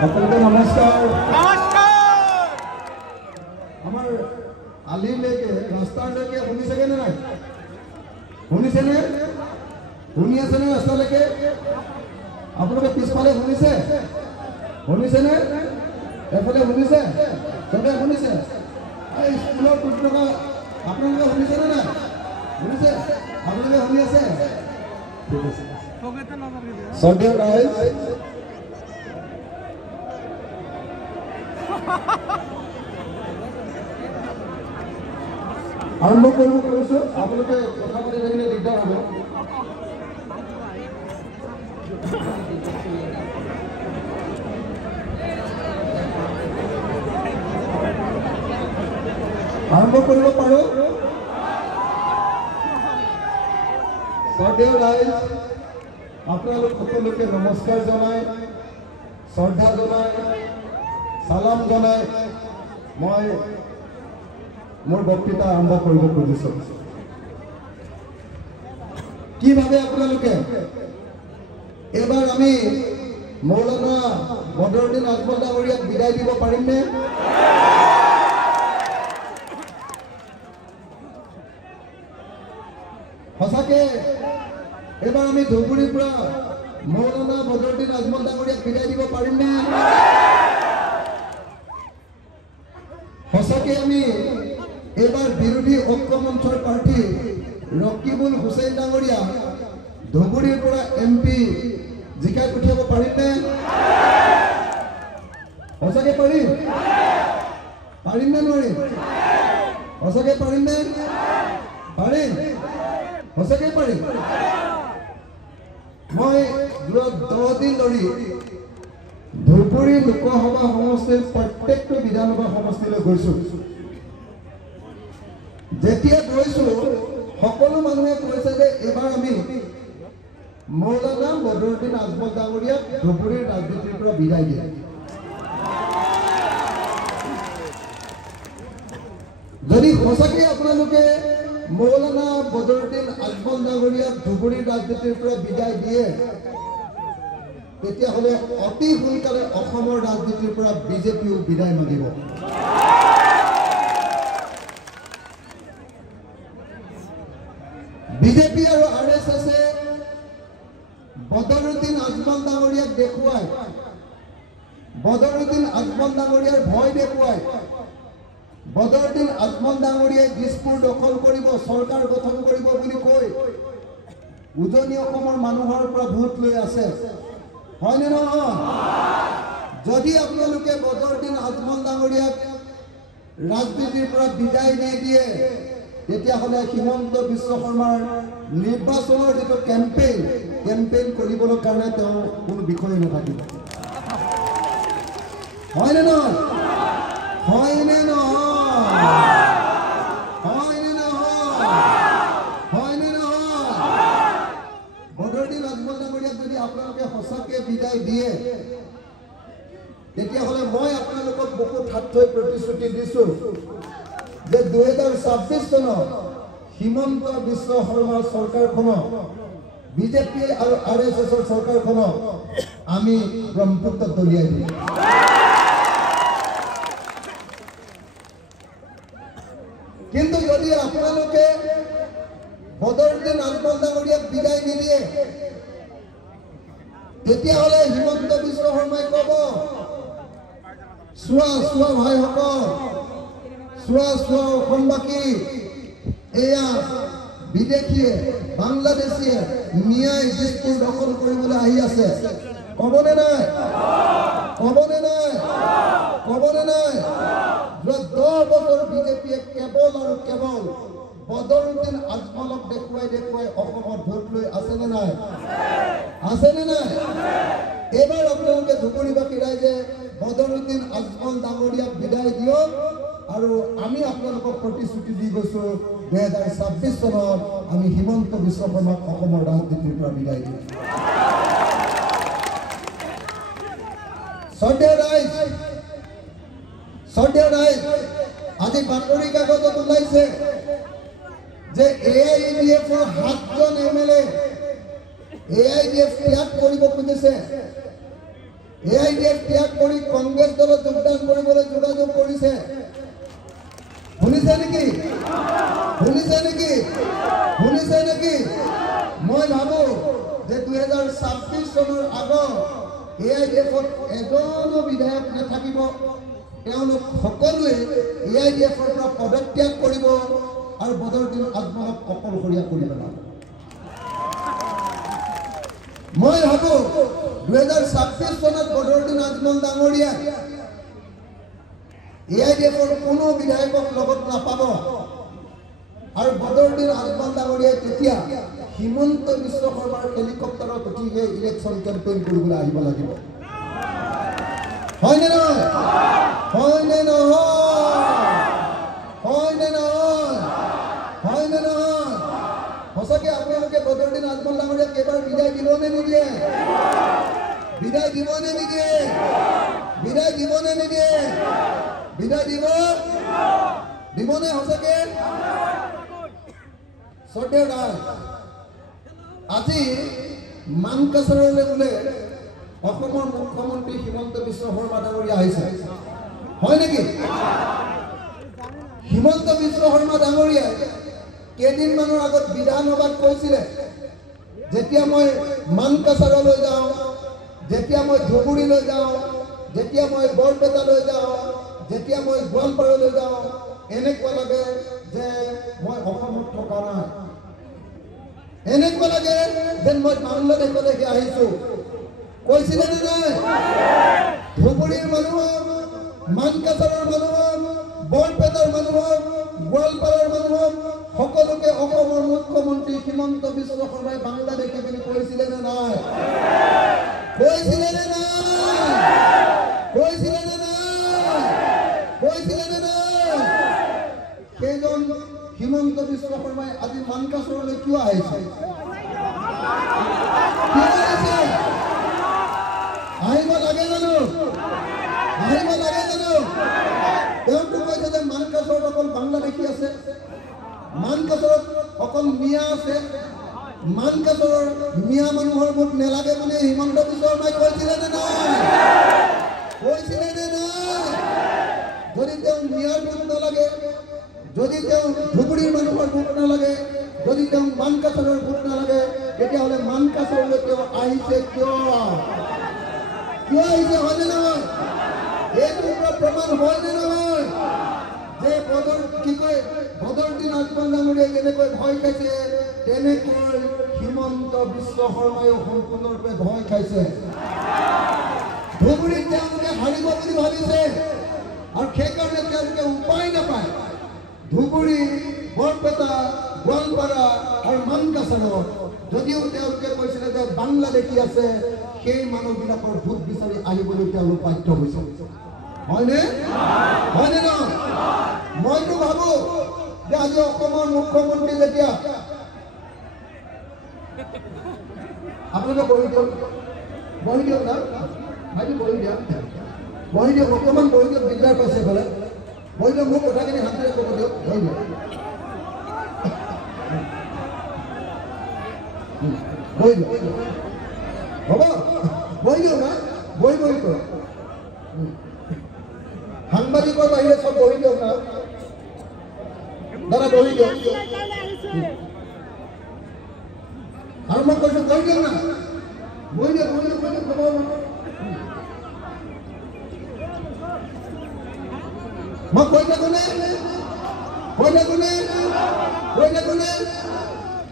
সকলকে নমস্কাৰ। আমাৰ আলিলৈকে ৰাস্তালৈকে শুনিছেগে নে নাই? শুনিছেনে? শুনি আছেনে ৰাস্তালৈকে? আপোনালোকে পিছফালে শুনিছে? শুনিছেনে? এফালে শুনিছে? চবে শুনিছে? এই স্কুলৰ পুস্তক আপোনালোকে শুনিছেনে নাই? শুনিছে? আপোনালোকে শুনি আছে? ঠিক আছে। শ্ৰদ্ধেয় ৰাইজ, আৰম্ভ কৰিব কৰিছোঁ। আপোনালোকে কথা পাতি থাকিলে দিগদাৰ হ'ব। আৰম্ভ কৰিব পাৰোঁ। শ্ৰদ্ধেয় ৰাইজ, আপোনালোক সকলোকে নমস্কাৰ জনাই, শ্ৰদ্ধা জনাই, সালাম জনাই মই মোৰ বক্তৃতা আৰম্ভ কৰিব খুজিছোঁ। কি ভাবে আপোনালোকে এবাৰ আমি মৌলানা বদৰুদ্দিন আজমল ডাঙৰীয়াক বিদায় দিব পাৰিমনে? সঁচাকে এবাৰ আমি ধুবুৰীৰ পৰা মৌলানা বদৰুদ্দিন আজমল ডাঙৰীয়াক বিদায় দিব পাৰিমনে? সঁচাকে আমি এবাৰ বিৰোধী ঐক্য মঞ্চৰ প্ৰাৰ্থী ৰকিবুল হুছেইন ডাঙৰীয়া ধুবুৰীৰ পৰা MP জিকাই পঠিয়াব পাৰিমনে? সঁচাকে পাৰিম? পাৰিমনে নোৱাৰিম? সঁচাকে পাৰিমনে? পাৰিম? সঁচাকে পাৰিম? মই যোৱা 10 দিন ধৰি ধুবুৰী লোকসভা সমষ্টিৰ প্ৰত্যেকটো বিধানসভা সমষ্টিলৈ গৈছোঁ। যেতিয়া গৈছোঁ সকলো মানুহে কৈছে যে এবাৰ আমি মৌলানা বদৰুদ্দিন আজমল ডাঙৰীয়াক ধুবুৰীৰ ৰাজনীতিৰ পৰা বিদায় দিয়ে। যদি সঁচাকে আপোনালোকে মৌলানা বদৰুদ্দিন আজমল ডাঙৰীয়াক ধুবুৰীৰ ৰাজনীতিৰ পৰা বিদায় দিয়ে, তেতিয়াহ'লে অতি সোনকালে অসমৰ ৰাজনীতিৰ পৰা বিজেপিও বিদায় মাগিব। বিজেপি আৰু RSS বদৰুদ্দিন আজমল ডাঙৰীয়াক দেখুৱাই, বদৰুদ্দিন আজমল ডাঙৰীয়াৰ ভয় দেখুৱাই, বদৰুদ্দিন আজমল ডাঙৰীয়াই দিছপুৰ দখল কৰিব, চৰকাৰ গঠন কৰিব বুলি কৈ উজনি অসমৰ মানুহৰ পৰা ভোট লৈ আছে। হয়নে নহয়? যদি আপোনালোকে বদৰুদ্দিন আজমল ডাঙৰীয়াক ৰাজনীতিৰ পৰা বিদায় নিদিয়ে, তেতিয়াহ'লে হিমন্ত বিশ্ব শৰ্মাৰ নিৰ্বাচনৰ যিটো কেম্পেইন কৰিবলৈ কাৰণে তেওঁ কোনো বিষয় নাথাকিব। হয়নে নহয়? হয়নে নহয়? হয়নে নহয়? হয়নে নহয়? বদৰুদ্দিন আজমল ডাঙৰীয়াক যদি আপোনালোকে সঁচাকে বিদায় দিয়ে, তেতিয়াহ'লে মই আপোনালোকক বহুত হাত থৈ প্ৰতিশ্ৰুতি দিছোঁ যে 2026 চনত হিমন্ত বিশ্ব শৰ্মাৰ চৰকাৰখনক, বিজেপি আৰু RSSৰ চৰকাৰখনক আমি ব্ৰহ্মপুত্ৰত দলিয়াই দিম। কিন্তু যদি আপোনালোকে বদৰুদ্দিন আজমল ডাঙৰীয়াক বিদায় নিদিয়ে, তেতিয়াহ'লে হিমন্ত বিশ্ব শৰ্মাই ক'ব, চোৱা ভাইসকল, চোৱা অসমবাসী, এয়া বিদেশীয়ে, বাংলাদেশীয়ে মিয়াই দিছপুৰ দখল কৰিবলৈ আহি আছে। ক'বনে নাই? ক'বনে নাই? ক'বনে নাই? যোৱা 10 বছৰ বিজেপিয়ে কেৱল আৰু কেৱল বদৰুদ্দিন আজমলক দেখুৱাই অসমত ভোট লৈ আছেনে নাই? আছেনে নাই? এইবাৰ আপোনালোকে ধুবুৰীবাসী ৰাইজে বদৰুদ্দিন আজমল ডাঙৰীয়াক বিদায় দিয়ক, আৰু আমি আপোনালোকক প্ৰতিশ্ৰুতি দি গৈছোঁ 2026 চনত আমি হিমন্ত বিশ্ব শৰ্মাক অসমৰ ৰাজনীতিৰ পৰা বিদায় দিম। শ্ৰদ্ধেয় ৰাইজ, আজি বাতৰি কাকতত ওলাইছে যে AIDFৰ 7জন MLA AIDF ত্যাগ কৰিব খুজিছে। AIDF ত্যাগ কৰি কংগ্ৰেছ দলত যোগদান কৰিবলৈ যোগাযোগ কৰিছে শুনিছে নেকি মই ভাবো যে 2026 চনৰ আগত AIDF-ত এজনো বিধায়ক নাথাকিব তেওঁলোক সকলোৱে AIDF-ৰ পৰা পদত্যাগ কৰিব আৰু বদৰুদ্দিন আজমলক অকলশৰীয়া কৰি পেলাব মই ভাবো 2026 চনত বদৰুদ্দিন আজমল ডাঙৰীয়া AIDF-ৰ কোনো বিধায়কক লগত নাপাব আৰু বদৰুদ্দিন আজমল ডাঙৰীয়াই তেতিয়া হিমন্ত বিশ্ব শৰ্মাৰ হেলিকপ্টাৰত উঠি ইলেকশ্যন কেম্পেইন কৰিবলৈ আহিব লাগিব হয়নে নহয় সঁচাকে আপোনালোকে বদৰুদ্দিন আজমল ডাঙৰীয়াক এবাৰ বিদায় দিবনে নিদিয়ে বিদায় দিবনে সঁচাকে শ্ৰদ্ধেয় ৰাজ আজি মানকাছাৰলৈ বোলে অসমৰ মুখ্যমন্ত্ৰী হিমন্ত বিশ্ব শৰ্মা ডাঙৰীয়া আহিছে হয় নেকি হিমন্ত বিশ্ব শৰ্মা ডাঙৰীয়াই কেইদিনমানৰ আগত বিধানসভাত কৈছিলে যেতিয়া মই মানকাছাৰলৈ যাওঁ যেতিয়া মই ধুবুৰীলৈ যাওঁ যেতিয়া মই বৰপেটালৈ যাওঁ যেতিয়া মই গোৱালপাৰালৈ যাওঁ এনেকুৱা লাগে যে মই অসমত থকা নাই এনেকুৱা লাগে যেন মই বাংলাদেশলৈকে আহিছো কৈছিলে নে নাই ধুবুৰীৰ মানুহক মানকাছাৰৰ মানুহক বৰপেটাৰ মানুহক গোৱালপাৰাৰ মানুহক সকলোকে অসমৰ মুখ্যমন্ত্ৰী হিমন্ত বিশ্ব শৰ্মাই বাংলাদেশী বুলি কৈছিলে নে নাই সেইজন হিমন্ত বিশ্ব শৰ্মাই আজি মানকাছাৰলৈ কিয় আহিছে আহিব লাগে জানো তেওঁতো কৈছে যে মানকাছাৰত অকল বাংলাদেশী আছে মানকাছাৰত অকল মিয়া আছে মানকাছাৰৰ মিয়া মানুহৰ ভোট নেলাগে বুলি হিমন্ত বিশ্ব শৰ্মাই কৈছিলে নে নাই যদি তেওঁ মিয়াৰ ভোট নালাগে যদি তেওঁ ধুবুৰীৰ মানুহৰ ভোট নালাগে যদি তেওঁ মানকাছাৰৰ ভোট নালাগে তেতিয়াহ'লে মানকাছাৰলৈ তেওঁ আহিছে কিয় আহিছে হয়নে নহয় এইটো প্ৰমাণ হয়নে নহয় যে বদৰুদ্দিন আজমল ডাঙৰীয়াই যেনেকৈ ভয় খাইছে তেনেকৈ হিমন্ত বিশ্ব শৰ্মায়ো সম্পূৰ্ণৰূপে ভয় খাইছে ধুবুৰীত তেওঁলোকে হাৰিব বুলি ভাবিছে আৰু সেইকাৰণে তেওঁলোকে উপায় নাপায় ধুবুৰী বৰপেটা গোৱালপাৰা আৰু মানকাছাৰত যদিও তেওঁলোকে কৈছিলে যে বাংলাদেশী আছে সেই মানুহবিলাকৰ ভোট বিচাৰি আহিবলৈ তেওঁলোক বাধ্য হৈছে হয়নে নহয় মইতো ভাবো যে আজি অসমৰ মুখ্যমন্ত্ৰী যেতিয়া আপোনালোকে বহি দিয়ক না ভাইটি বহি দিয়ক অকণমান বহি দিয়ক দিগদাৰ পাইছে এইফালে বহি দিয়ক মোৰ কথাখিনি হাতেৰে ক'ব দিয়ক বহি দিয়ক হ'ব বহি দিয়ক না বহি কৰক সাংবাদিকৰ বাহিৰে চব বহি দিয়ক না দাদা বহি দিয়ক আৰু মই কৈছো বহি দিয়ক না বহি দিয়ক মই কৈ থাকোনে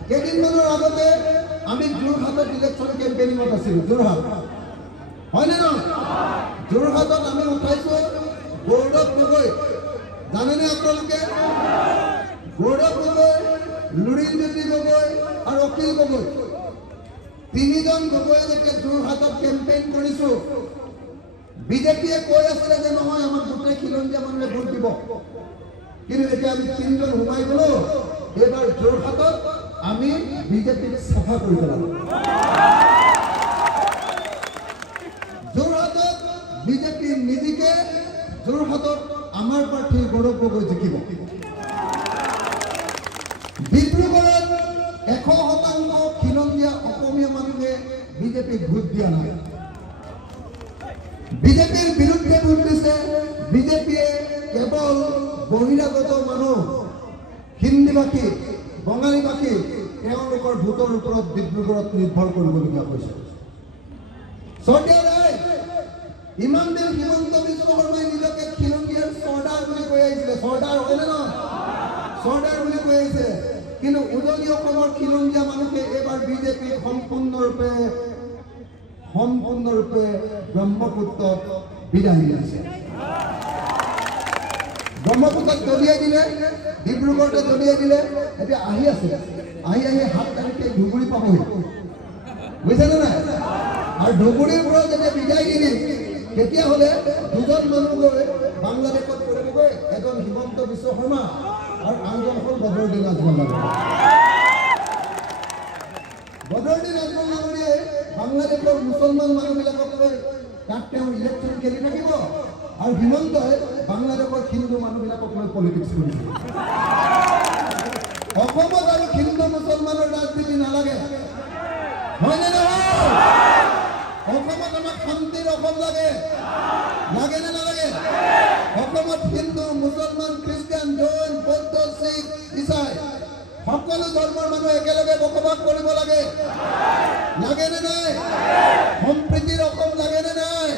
কেইদিনমানৰ আগতে আমি যোৰহাটত ইলেকশ্যন কেম্পেইনিঙত আছিলোঁ যোৰহাট হয়নে নহয় যোৰহাটত আমি উঠাইছোঁ গৌৰৱ গগৈ জানেনে আপোনালোকে গৌৰৱ গগৈ লুৰিণজ্যোতি গগৈ আৰু অখিল গগৈ তিনিজন গগৈয়ে যেতিয়া যোৰহাটত কেম্পেইন কৰিছোঁ বিজেপিয়ে কৈ আছিলে যে নহয় আমাক গোটেই খিলঞ্জীয়া মানুহে ভোট দিব কিন্তু এতিয়া আমি তিনিজন সোমাই গলো এইবাৰ যোৰহাটত আমি বিজেপিক চাফা কৰি পেলালো যোৰহাটত বিজেপি নিজিকে যোৰহাটত আমাৰ প্ৰাৰ্থী গৌৰৱ গগৈ জিকিব ডিব্ৰুগড়ত 100% খিলঞ্জীয়া অসমীয়া মানুহে বিজেপিক ভোট দিয়া নাই বিজেপিৰ বিৰুদ্ধে ভোট দিছে। বিজেপিয়ে কেৱল বহিৰাগত মানুহ, হিন্দীভাষী, বঙালীভাষী তেওঁলোকৰ ভোটৰ ওপৰত ডিব্ৰুগড়ত নিৰ্ভৰ কৰিবলগীয়া হৈছে। চৰ্দাৰ ইমান দিন হিমন্ত বিশ্ব শৰ্মাই নিজকে খিলঞ্জীয়াৰ চৰ্দাৰ বুলি কৈ আহিছিলে। চৰ্দাৰ হয়নে নহয়? চৰ্দাৰ বুলি কৈ আহিছে। কিন্তু উজনি অসমৰ খিলঞ্জীয়া মানুহে এইবাৰ বিজেপিক সম্পূৰ্ণৰূপে ব্ৰহ্মপুত্ৰত বিদায় দিছে। ব্ৰহ্মপুত্ৰত দলিয়াই দিলে, ডিব্ৰুগড়তে দলিয়াই দিলে। এতিয়া আহি আছে, আহি 7 তাৰিখে ধুবুৰী পাবহি, বুজিছেনে নাই? আৰু ধুবুৰীৰ পৰা যেতিয়া বিদায় দি দিম, তেতিয়াহ'লে দুজন মানুহ গৈ বাংলাদেশত কৰিবগৈ, এজন হিমন্ত বিশ্ব শৰ্মা আৰু আনজন হ'ল বদৰুদ্দিন আজমল ডাঙৰীয়া। বদৰুদ্দিন আজমল ডাঙৰীয়াই বাংলাদেশৰ মুছলমান মানুহবিলাকক লৈ তাত তেওঁ ইলেকশ্যন খেলি থাকিব, আৰু হিমন্তই বাংলাদেশৰ হিন্দু মানুহবিলাকক লৈ পলিটিক্স কৰিব। অসমত আৰু হিন্দু মুছলমানৰ ৰাজনীতি নালাগে, হয়নে নহয়? অসমত আমাক শান্তিৰ অসম লাগে, লাগেনে নালাগে? অসমত হিন্দু, মুছলমান, খ্ৰীষ্টিয়ান, জৈন, বৌদ্ধ, শিখ, ইছাই সকলো ধৰ্মৰ মানুহ একেলগে বসবাস কৰিব লাগে, লাগেনে নাই? সম্প্ৰীতিৰ অসম লাগেনে নাই?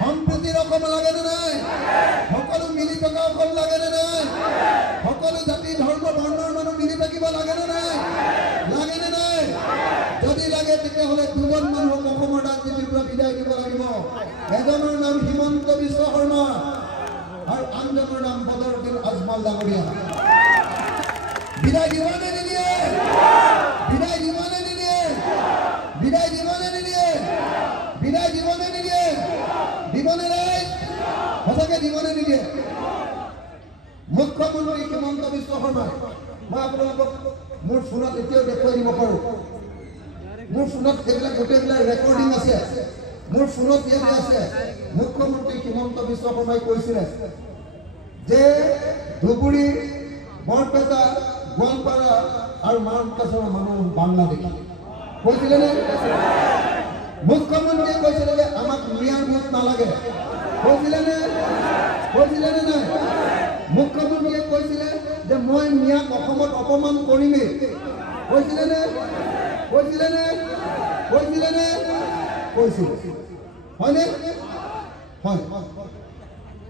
সম্প্ৰীতিৰ অসম লাগেনে নাই? সকলো মিলি থকা অসম লাগেনে নাই? সকলো জাতি, ধৰ্ম, বৰ্ণৰ মানুহ মিলি থাকিব লাগেনে নাই? লাগেনে নাই? যদি লাগে তেতিয়াহ'লে দুজন মানুহক অসমৰ ৰাজনীতিৰ পৰা বিদায় দিব লাগিব। এজনৰ নাম হিমন্ত বিশ্ব শৰ্মা আৰু আনজনৰ নাম বদৰুদ্দিন আজমল ডাঙৰীয়া। বিদায় দিবনে নিদিয়ে? বিদায় দিবনে নিদিয়ে? বিদায় দিবনে নিদিয়ে? বিদায় দিবনে নিদিয়ে? দিবনে নাই? সঁচাকে দিবনে নিদিয়ে? মুখ্যমন্ত্ৰী হিমন্ত বিশ্ব শৰ্মা, মই আপোনালোকক মোৰ ফোনত এতিয়াও দেখুৱাই দিব পাৰোঁ। মোৰ ফোনত এইবিলাক গোটেইবিলাক ৰেকৰ্ডিং আছে, মোৰ ফোনত ইয়াতে আছে। মুখ্যমন্ত্ৰী হিমন্ত বিশ্ব শৰ্মাই কৈছিলে যে ধুবুৰী, বৰপেটা, গোৱালপাৰা আৰু মানকাছাৰৰ মানুহ বাংলাদেশী। কৈছিলেনে? মুখ্যমন্ত্ৰীয়ে কৈছিলে যে আমাক মিয়াৰ ভোট নালাগে। কৈছিলেনে? কৈছিলেনে নাই? মুখ্যমন্ত্ৰীয়ে কৈছিলে যে মই মিয়াক অসমত অপমান কৰিমেই। কৈছিলেনে? কৈছিলেনে? কৈছিলেনে? কৈছিল, হয়নে? হয়।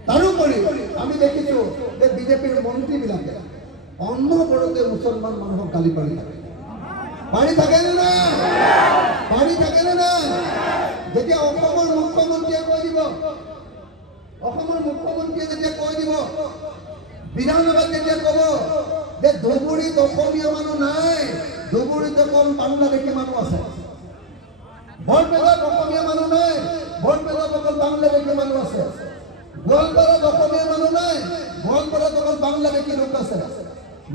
তাৰোপৰি আমি দেখিছোঁ যে বিজেপিৰ মন্ত্ৰীবিলাকে অনবৰতে মুছলমান মানুহক গালি পাৰি থাকে। পাৰি থাকেনে নাই? পাৰি থাকেনে নাই? যেতিয়া অসমৰ মুখ্যমন্ত্ৰীয়ে কৈ দিব, অসমৰ মুখ্যমন্ত্ৰীয়ে যেতিয়া কৈ দিব, বিধানসভাত যেতিয়া ক'ব যে ধুবুৰীত অসমীয়া মানুহ নাই, ধুবুৰীত অকল বাংলাদেশী মানুহ আছে। বৰপেটাত অসমীয়া মানুহ নাই, বৰপেটাত অকল বাংলাদেশী মানুহ আছে। গোৱালপাৰাত অসমীয়া মানুহ নাই, গোৱালপাৰাত অকল বাংলাদেশী লোক আছে।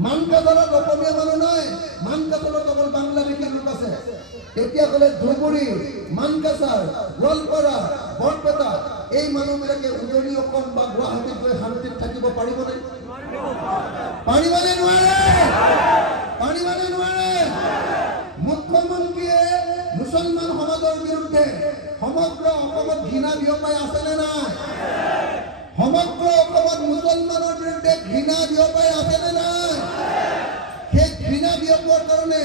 মানকাছাৰত অসমীয়া মানুহ নাই, মানকাছাৰত অকল বাংলাদেশী লোক আছে। তেতিয়াহ'লে ধুবুৰী, মানকাছাৰ, গোৱালপাৰা, বৰপেটা এই মানুহবিলাকে উজনি অসম বা গুৱাহাটীত গৈ শান্তিত থাকিব পাৰিবনে? পাৰিবনে নোৱাৰে? পাৰিবনে নোৱাৰে? মুখ্যমন্ত্ৰীয়ে মুছলমান সমাজৰ বিৰুদ্ধে সমগ্ৰ অসমত ঘৃণা বিয়পাই আছেনে নাই? সমগ্ৰ অসমত মুছলমানৰ বিৰুদ্ধে ঘৃণা বিয়পাই আছেনে নাই? সেই ঘৃণা বিয়পোৱাৰ কাৰণে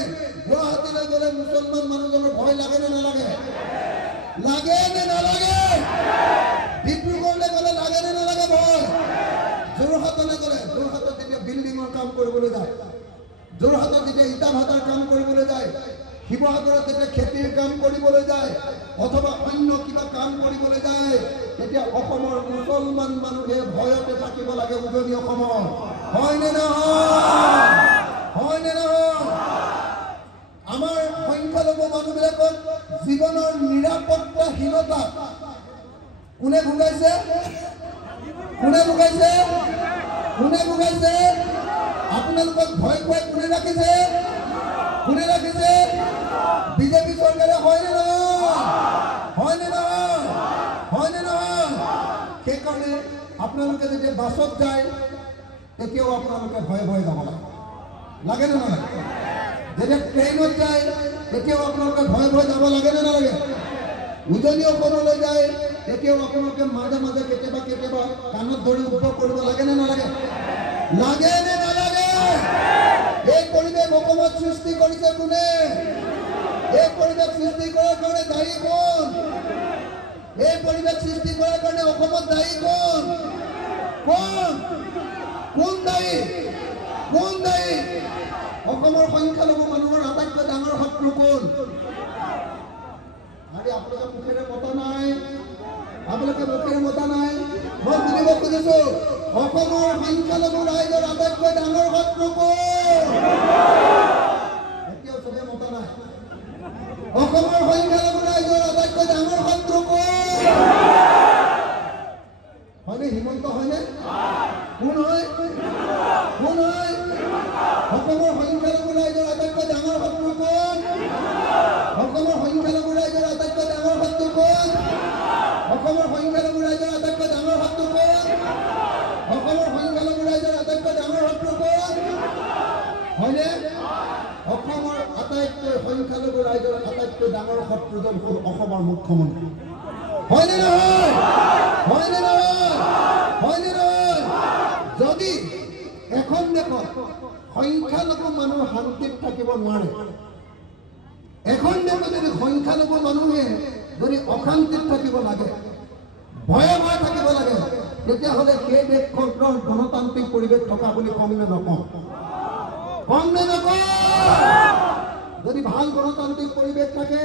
গুৱাহাটীলৈ গ'লে মুছলমান মানুহজনৰ ভয় লাগে নে নালাগে? লাগে নে নালাগে? ডিব্ৰুগড়লৈ গ'লে লাগে নে নালাগে ভয়? যোৰহাটলৈ গ'লে, যোৰহাটত যেতিয়া বিল্ডিঙৰ কাম কৰিবলৈ যায়, যোৰহাটত যেতিয়া ইটা ভাটাৰ কাম কৰিবলৈ যায়, শিৱসাগৰত যেতিয়া খেতিৰ কাম কৰিবলৈ যায়, অথবা অন্য কিবা কাম কৰিবলৈ যায়, তেতিয়া অসমৰ মুছলমান মানুহে ভয়তে থাকিব লাগে উজনি অসমত। হয়নে নহয়? হয়নে নহয়? আমাৰ সংখ্যালঘু মানুহবিলাকক জীৱনৰ নিৰাপত্তাহীনতা কোনে ভোগাইছে? কোনে ভোগাইছে? কোনে ভোগাইছে? আপোনালোকক ভয় খুৱাই কোনে ৰাখিছে? কোনে ৰাখিছে? বিজেপি চৰকাৰে। হয়নে নহয়? হয়নে নহয়? হয়নে নহয়? সেইকাৰণে আপোনালোকে যেতিয়া বাছত যায় তেতিয়াও আপোনালোকে ভয়ে ভয়ে যাব লাগে, লাগে নে নালাগে? যেতিয়া ট্ৰেইনত যায় তেতিয়াও আপোনালোকে ভয়ে ভয়ে যাব লাগে নে নালাগে? উজনি অসমলৈ যায় এতিয়াও আপোনালোকে মাজে মাজে কেতিয়াবা কেতিয়াবা কাণত ধৰি উদ্ভৱ কৰিব লাগে নে নালাগে? লাগে নে নালাগে? এই পৰিৱেশ অসমত সৃষ্টি কৰিছে কোনে? এই পৰিৱেশ সৃষ্টি কৰাৰ কাৰণে দায়ী কোন? এই পৰিৱেশ সৃষ্টি কৰাৰ কাৰণে অসমত দায়ী কোন? কোন দায়ী? কোন দায়ী? অসমৰ সংখ্যালঘু মানুহৰ আটাইতকৈ ডাঙৰ শত্ৰু কোন? আৰে আপোনালোকে মুখেৰে মতা নাই, আপোনালোকে মুখেৰে মতা নাই। মই সুধিব খুজিছো, অসমৰ সংখ্যালঘু ৰাইজৰ আটাইতকৈ ডাঙৰ শত্ৰু কোন? এতিয়াও চবে মতা নাই। অসমৰ সংখ্যালঘু ৰাইজৰ আটাইতকৈ ডাঙৰ শত্ৰু কোন? হয়নে? হিমন্ত হয়নে? কোন হয়? কোন হয়? অসমৰ সংখ্যালঘু ৰাইজৰ আটাইতকৈ ডাঙৰ শত্ৰু কোন? অসমৰ সংখ্যালঘু ৰাইজৰ আটাইতকৈ ডাঙৰ শত্ৰু কোন? অসমৰ সংখ্যালঘু ৰাইজৰ আটাইতকৈ ডাঙৰ শত্ৰু কোন? অসমৰ সংখ্যালঘু ৰাইজৰ আটাইতকৈ ডাঙৰ শত্ৰু কোন? হয়নে? অসমৰ আটাইতকৈ সংখ্যালঘু ৰাইজৰ আটাইতকৈ ডাঙৰ শত্ৰুজন হ'ল অসমৰ মুখ্যমন্ত্ৰী। হয়নে নহয়? হয়নে নহয়? হয়নে নহয়? যদি এখন দেশত সংখ্যালঘু মানুহ শান্তিত থাকিব নোৱাৰে, এখন দেশত যদি সংখ্যালঘু মানুহে যদি অশান্তিত থাকিব লাগে, ভয়ে ভয়ে থাকিব লাগে, তেতিয়াহ'লে সেই দেশখনৰ গণতান্ত্ৰিক পৰিৱেশ থকা বুলি কম নে নকওঁ? কম নে নকওঁ? যদি ভাল গণতান্ত্ৰিক পৰিৱেশ থাকে,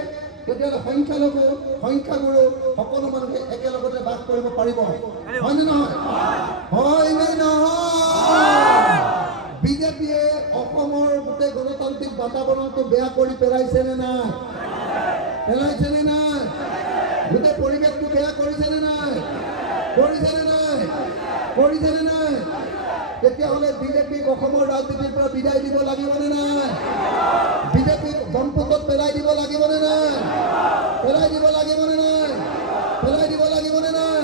তেতিয়াহ'লে সংখ্যালঘু সংখ্যাগুৰু সকলো মানুহে একেলগতে বাস কৰিব পাৰিব। হয়নে নহয়? হয়নে নহয়? বিজেপিয়ে অসমৰ গোটেই গণতান্ত্ৰিক বাতাবৰণটো বেয়া কৰি পেলাইছে নে নাই? পেলাইছে নে নাই? গোটেই পৰিৱেশটো বেয়া কৰিছে নে নাই? কৰিছে নে নাই? কৰিছে নে নাই? তেতিয়াহ'লে বিজেপিক অসমৰ ৰাজনীতিৰ পৰা বিদায় দিব লাগিব নে নাই? বিজেপিক ব্ৰহ্মপুত্ৰত পেলাই দিব লাগিব নে নাই? পেলাই দিব লাগিব নে নাই? পেলাই দিব লাগিব নে নাই?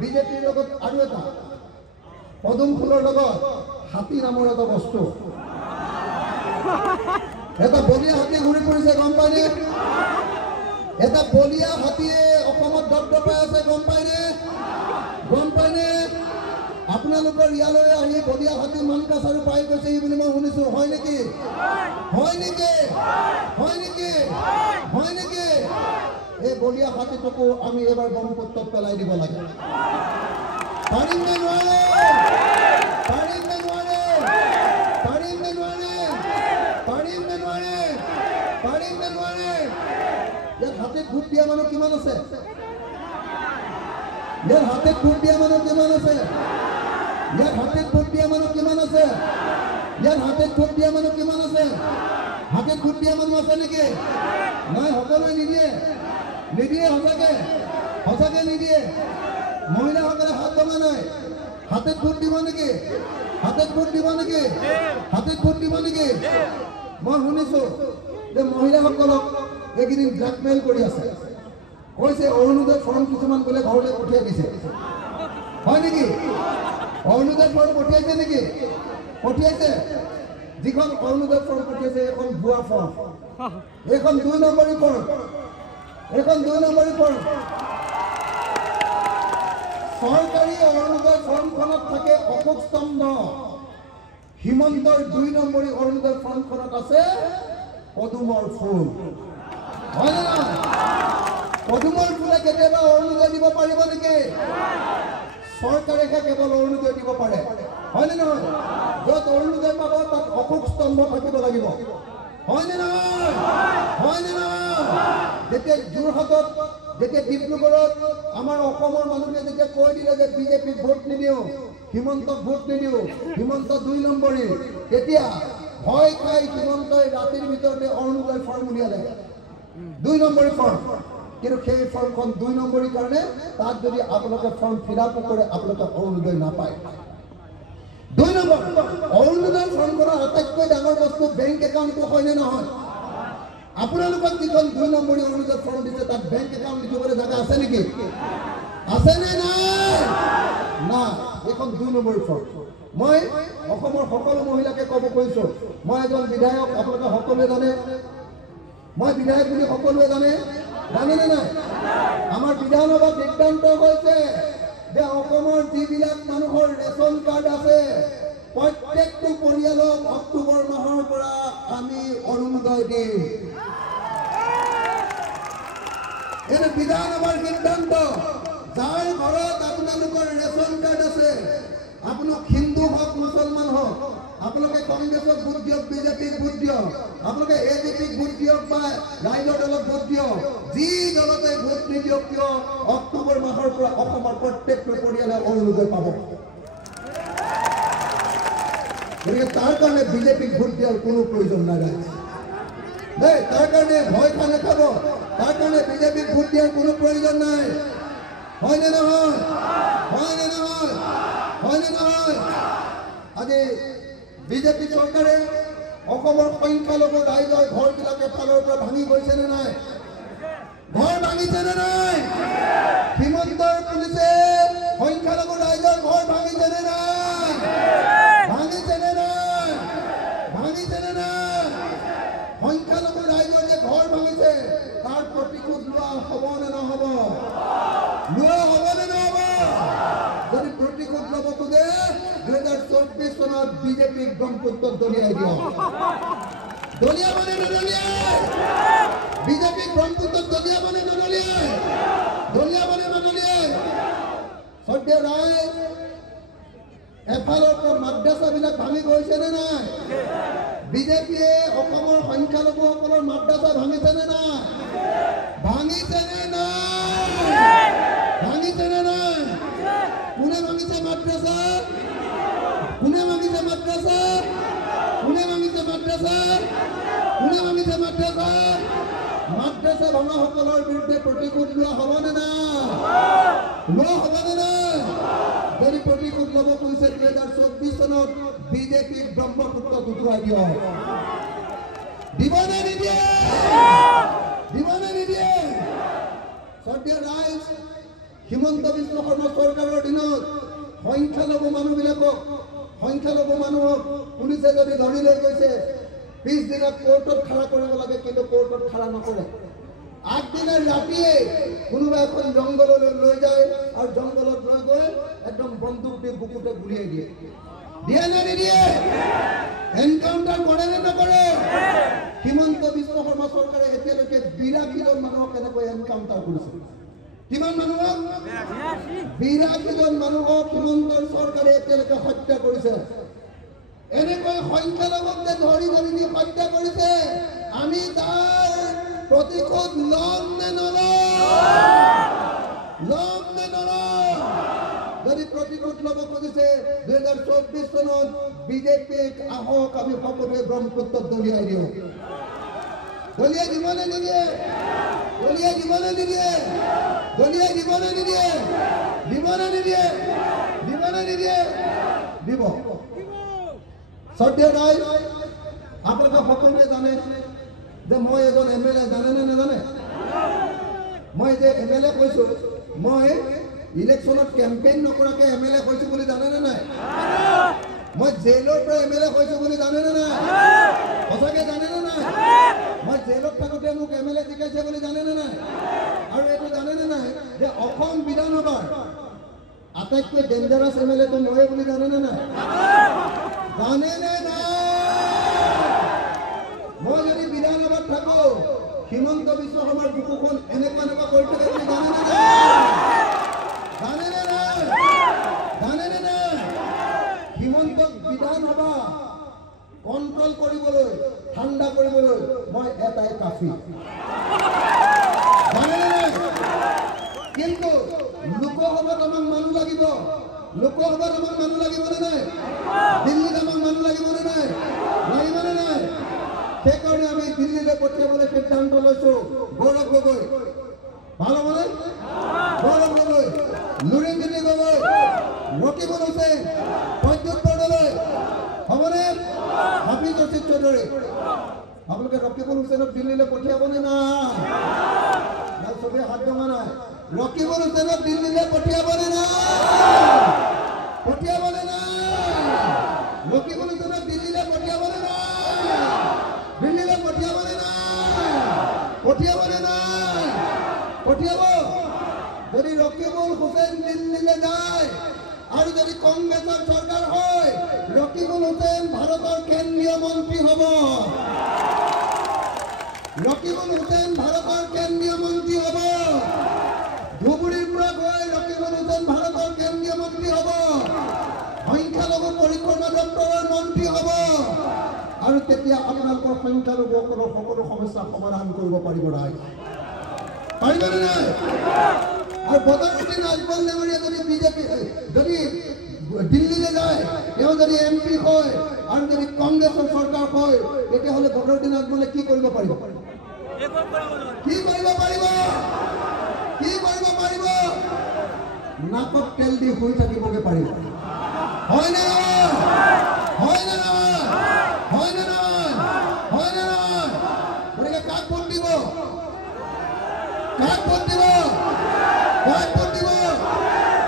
বিজেপিৰ লগত আৰু এটা পদুম ফুলৰ লগত হাতী নামৰ এটা বস্তু, এটা বলীয়া হাতী ঘূৰি ফুৰিছে, গম পায়নে? এটা বলীয়া হাতীয়ে অসমত দপদপাই আছে, গম পায়নে? গম পায়নে? আপোনালোকৰ ইয়ালৈ আহি বলীয়া হাতী মানকাছ আৰু পাই গৈছে বুলি মই শুনিছো। হয় নেকি? হয় নেকি? হয় নেকি? হয় নেকি? এই বলীয়া হাতীটোকো আমি এবাৰ ব্ৰহ্মপুত্ৰত পেলাই দিব লাগে। পাৰিম নে নোৱাৰে? পাৰিম নে নোৱাৰে? পাৰিম নে নোৱাৰে? পাৰিম নে নোৱাৰে? পাৰিম নে নোৱাৰে? ইয়াত হাতীত ভোট দিয়া মানুহ কিমান আছে? ইয়াত হাতীত ভোট দিয়া মানুহ কিমান আছে? ইয়াত হাতীত ভোট দিয়া মানুহ কিমান আছে? ইয়াত হাতীত ভোট দিয়া মানুহ কিমান আছে? হাতীত ভোট দিয়া মানুহ আছে নেকি? নাই, সকলোৱে নিদিয়ে। নিদিয়ে, সঁচাকে সঁচাকে নিদিয়ে। মহিলাসকলে হাত জমা নাই। হাতীত ভোট দিব নেকি? হাতীত ভোট দিব নেকি? হাতীত ভোট দিব নেকি? মই শুনিছো যে মহিলাসকলক এইকেইদিন ব্লেকমেইল কৰি আছে। কৈছে অৰুণোদয় ফৰ্ম কিছুমান বোলে ঘৰলৈ পঠিয়াই দিছে। হয় নেকি? অৰুণোদয় ফৰ্ম পঠিয়াইছে নেকি? পঠিয়াইছে। যিখন অৰুণোদয় ফৰ্ম পঠিয়াইছে এখন ভুৱা ফৰ্ম। এইখন ২ নম্বৰী ফৰ্ম। এইখন ২ নম্বৰী ফৰ্ম। চৰকাৰী অৰুণোদয় ফৰ্মখনত থাকে অশোক স্তম্ভ। হিমন্তৰ ২ নম্বৰী অৰুণোদয় ফৰ্মখনত আছে পদুমৰ ফুল। হয়নে নহয়? পদুমৰ ফুলে কেতিয়াবা অৰুণোদয় দিব পাৰিব নেকি? চৰকাৰেহে কেৱল অৰুণোদয় দিব পাৰে। হয়নে নহয়? য'ত অৰুণোদয় পাব তাত অশোক স্তম্ভ থাকিব লাগিব। হয়নে নহয়? হয়নে নহয়? যেতিয়া যোৰহাটত, যেতিয়া ডিব্ৰুগড়ত আমাৰ অসমৰ মানুহে যেতিয়া কৈ দিলে যে বিজেপিক ভোট নিদিওঁ, হিমন্তক ভোট নিদিওঁ, হিমন্ত ২ নম্বৰী, তেতিয়া ভয় খাই হিমন্তই ৰাতিৰ ভিতৰতে অৰুণোদয় ফৰ্ম উলিয়ালে। ২ নম্বৰী ফৰ্ম। কিন্তু সেই ফৰ্মখন ২ নম্বৰীৰ কাৰণে তাত যদি আপোনালোকে ফৰ্ম ফিল আপ কৰে, আপোনালোকে অৰুণোদয় নাপায়। ২ নম্বৰ অৰুণোদয় ফৰ্মখনৰ আটাইতকৈ ডাঙৰ বস্তু বেংক একাউণ্টটো হয়নে নহয়? আপোনালোকক যিখন ২ নম্বৰী অৰুণোদয় ফৰ্ম দিছে তাত বেংক একাউণ্ট লিখিবলৈ জাগা আছে নেকি? আছে নে নাই? না, এইখন ২ নম্বৰী ফৰ্ম। মই অসমৰ সকলো মহিলাকে ক'ব কৈছো, মই এজন বিধায়ক, আপোনালোকে সকলোৱে জানে। মই বিধায়ক বুলি সকলোৱে জানে। জানেনে নাই? আমাৰ বিধানসভাত সিদ্ধান্ত হৈছে যে অসমৰ যিবিলাক মানুহৰ ৰেচন কাৰ্ড আছে প্ৰত্যেকটো পৰিয়ালক অক্টোবৰ মাহৰ পৰা আমি অৰুণোদয় দিম। এইটো বিধানসভাৰ সিদ্ধান্ত। যাৰ ঘৰত আপোনালোকৰ ৰেচন কাৰ্ড আছে, আপোনাক হিন্দু হওক মুছলমান হওক, আপোনালোকে কংগ্ৰেছক ভোট দিয়ক, বিজেপিক ভোট দিয়ক, আপোনালোকে এজিপিক ভোট দিয়ক বা ৰাইজৰ দলক ভোট দিয়ক, যি দলতে ভোট নিদিয়ক কিয় অক্টোবৰ মাহৰ পৰা অসমৰ প্ৰত্যেকটো পৰিয়ালে অৰুণোদয় পাব। গতিকে তাৰ কাৰণে বিজেপিক ভোট দিয়াৰ কোনো প্ৰয়োজন নাই। তাৰ কাৰণে ভয় খাই নাখাব, তাৰ কাৰণে বিজেপিক ভোট দিয়াৰ কোনো প্ৰয়োজন নাই। হয়নে নহয়? হয়নে নহয়? হয়নে নহয়? আজি বিজেপি চৰকাৰে অসমৰ সংখ্যালঘু ৰাইজৰ ঘৰবিলাক এফালৰ পৰা ভাঙি গৈছে নে নাই? ঘৰ ভাঙিছে নে নাই? সীমান্তৰ পুলিচে সংখ্যালঘু ৰাইজৰ ঘৰ ভাঙিছে নে নাই? ভাঙিছে নে নাই? ভাঙিছে নে নাই? সংখ্যালঘু ৰাইজৰ যে ঘৰ ভাঙিছে তাৰ প্ৰতিশোধ লোৱা হ'ব নে নহ'ব? লোৱা হ'ব নে নহ'ব? যদি প্ৰতিশোধ ল'ব খোজে 2024 চনত বিজেপিক ব্ৰহ্মপুত্ৰত দলিয়াই দিয়ক। দলিয়াব নে নদলিয়াই? বিজেপিক ব্ৰহ্মপুত্ৰত দলিয়াব নে নদলিয়াই? দলিয়াব নে নদলিয়াই? শ্ৰদ্ধেয় ৰাইজ, এফালৰ পৰা মাদ্ৰাছাবিলাক ভাঙি গৈছে নে নাই? বিজেপিয়ে অসমৰ সংখ্যালঘুসকলৰ মাদ্ৰাছা ভাঙিছে নে নাই? ভাঙিছে নে নাই? ভাঙিছে নে নাই? কোনে ভাঙিছে মাদ্ৰাছা? কোনে ভাঙিছে মাদ্ৰাছা? কোনে ভাঙিছে মাদ্ৰাছা? কোনে ভাঙিছে মাদ্ৰাছা? মাদ্ৰাছা ভঙাসকলৰ বিৰুদ্ধে প্ৰতিশোধ লোৱা হ'ব নে নাই? লোৱা হ'ব নে নাই? যদি প্ৰতিশোধ ল'ব খুজিছে 2024 চনত বিজেপিক ব্ৰহ্মপুত্ৰত উটুৱাই দিয়ক। দিবনে নিদিয়ে? দিবনে নিদিয়ে? শ্ৰদ্ধেয় ৰাইজ, হিমন্ত বিশ্ব শৰ্মা চৰকাৰৰ দিনত সংখ্যালঘু মানুহক পুলিচে যদি ধৰি লৈ গৈছে, পিছদিনা কোৰ্টত খাৰা কৰিব লাগে, কিন্তু কোৰ্টত খাৰা নকৰে। আগদিনা ৰাতিয়ে কোনোবা এখন জংঘললৈ লৈ যায় আৰু জংঘলত লৈ গৈ একদম বন্দুক দি বুকুতে গুলিয়াই দিয়ে। দিয়ে নে নিদিয়ে? এনকাউণ্টাৰ কৰে নে নকৰে? হিমন্ত বিশ্ব শৰ্মা চৰকাৰে এতিয়ালৈকে 82 জন মানুহক এনেকৈ এনকাউণ্টাৰ কৰিছে। কিমান মানুহক? 82 জন মানুহক হিমন্তৰ চৰকাৰে এতিয়ালৈকে হত্যা কৰিছে। এনেকৈ সংখ্যালঘুক যে ধৰি ধৰি নি হত্যা কৰিছে, আমি তাৰ প্ৰতিশোধ ল'ম নে নল'ম? ল'ম নে নল'ম? যদি প্ৰতিশোধ ল'ব খুজিছে 2024 চনত বিজেপিক আহক আমি সকলোৱে ব্ৰহ্মপুত্ৰত দলিয়াই দিওঁ। দলিয়াই দিব নে নিদিয়ে? দলিয়াই দিব নে নিদিয়ে? দলিয়াই দিব নে নিদিয়ে? দিব নে নিদিয়ে? দিব নে নিদিয়ে? দিব। শ্ৰদ্ধেয় ৰাইজ, আপোনালোকে সকলোৱে জানে যে মই এজন MLA, জানে নে নাজানে? মই যে MLA কৈছো, মই ইলেকশ্যনত কেম্পেইন নকৰাকে MLA কৈছো বুলি জানে নে নাই? মই জেলৰ পৰা MLA কৈছো বুলি জানে নে নাই? সঁচাকে জানে নে নাই? মই জেলত থাকোঁতে মোক MLA জিকাইছে বুলি জানে নে নাই? আৰু এইটো জানে নে নাই যে অসম বিধানসভাৰ আটাইতকৈ ডেঞ্জাৰাছ MLA তো ময়ে বুলি জানে নে নাই? জানে নে নাই? মই যদি বিধানসভাত থাকো, হিমন্ত বিশ্ব শৰ্মাৰ বুকুখন এনেকুৱা কৰি থাকে বুলি জানে নে নাই? জানে নে নাই? জানে নে নাই? হিমন্তক বিধানসভা কণ্ট্ৰল কৰিবলৈ, ঠাণ্ডা কৰিবলৈ মই এটাই কাফি। জানে নে নাই? কিন্তু লোকসভাত আমাক মানুহ লাগিব। লোকসভাত আমাক মানুহ লাগিব নে নাই? দিল্লীত আমাক মানুহ লাগিব নে নাই? লাগিব নে নাই? সেইকাৰণে আমি দিল্লীলৈ পঠিয়াবলৈ সিদ্ধান্ত লৈছো। গৌৰৱ গগৈ ভাল হ'বনে? গৌৰৱ গগৈ, লুৰিণজ্যোতি গগৈ, ৰকিবুল হুছেইন, প্ৰদ্যুৎ বৰদলৈ হ'বনে? হাফিজ ৰছিদ চৌধুৰী, আপোনালোকে ৰকিবুল হুছেইনক দিল্লীলৈ পঠিয়াবনে নাই? চবেই হাত জমা নাই। ৰকিবুল হুছেইনক দিল্লীলৈ পঠিয়াবনে নাই? পঠিয়াবনে নাই? ৰকিবুল হুছেইনক দিল্লীলৈ পঠিয়াবনে নাই? দিল্লীলৈ পঠিয়াবনে নাই? পঠিয়াবনে নাই? পঠিয়াব। দিল্লীলৈ যায় আৰু যদি কংগ্ৰেছৰ চৰকাৰ হয় ৰকিবুল হুছেইন ভাৰতৰ কেন্দ্ৰীয় মন্ত্ৰী হ'ব। ৰকিবুল হুছেইন ভাৰতৰ কেন্দ্ৰীয় মন্ত্ৰী হ'ব। ধুবুৰীৰ পৰা গৈ ৰকিবুল হুছেইন ভাৰতৰ কেন্দ্ৰীয় মন্ত্ৰী হ'ব। সংখ্যালঘু পৰিক্ৰমা দপ্তৰৰ মন্ত্ৰী হ'ব আৰু তেতিয়া আপোনালোকৰ সংখ্যালঘুসকলৰ সকলো সমস্যা সমাধান কৰিব পাৰিব নাই? পাৰিবনে নাই? আৰু বদৰুদ্দিন আজমল ডাঙৰীয়া যদি বিজেপি যদি দিল্লীলৈ যায়, তেওঁ যদি MP হয় আৰু যদি কংগ্ৰেছৰ চৰকাৰ হয়, তেতিয়াহ'লে বদৰুদ্দিন আজমলে কি কৰিব পাৰিব? কি কৰিব পাৰিব? কি কৰিব পাৰিব? নাকত তেল দি শুই থাকিবগে পাৰিব। হয় নে নহয়? হয় নে নহয়? হয় নে নহয়? হয় নে নহয়? গতিকে কাক ভোট দিব? কাক ভোট দিব? কাক ভোট দিব?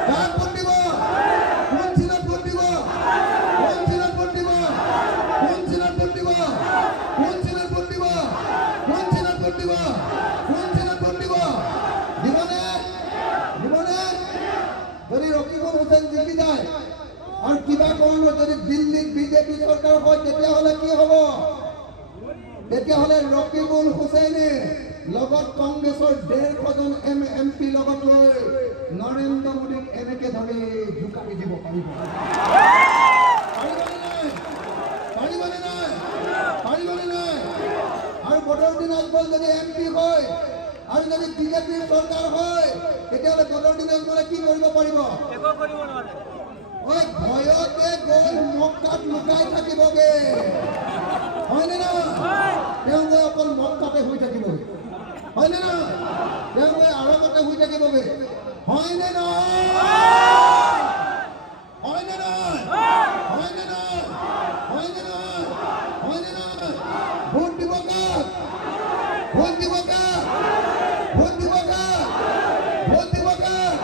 কাক ভোট দিব? কোন চিনত ভোট দিব? কোন চিনত ভোট দিব? কোন চিনত ভোট দিব? কোন চিনত ভোট দিব? কোন চিনত ভোট দিব? কোন চিনত ভোট দিব? দিবনে? দিবনে? যদি ৰকিবুল হুছেইন জিকি যায় আৰু কিবা কাৰণত যদি দিল্লীত বিজেপি চৰকাৰ হয়, তেতিয়াহ'লে কি হ'ব? তেতিয়াহ'লে ৰকিবুল হুছেইনে লগত কংগ্ৰেছৰ 150জন MP লগত লৈ নৰেন্দ্ৰ মোদীক এনেকে ধৰি জোকাৰি দিব পাৰিব। পাৰিবনে নাই? পাৰিবনে নাই? পাৰিবনে নাই? আৰু বদৰুদ্দিন আজমল যদি MP হয় আৰু যদি বিজেপিৰ চৰকাৰ হয়, তেতিয়াহ'লে বদৰুদ্দিন আজমলে কি কৰিব পাৰিব? একো কৰিব নোৱাৰে। ওই ভয়তে গৈ মক্কাত লুকাই থাকিবগে। হয়নে নহয়? তেওঁ গৈ অকল মক্কাতে শুই থাকিবগে। হয়নে নহয়? তেওঁ গৈ আৰৱতে শুই থাকিবগে। হয়নে নহয়? হয়নে নহয়? হয়নে নহয়? হয়নে নহয়? হয়নে নহয়? ভোট দিব কাক? ভোট দিব কাক? ভোট দিব কাক? ভোট দিব কাক?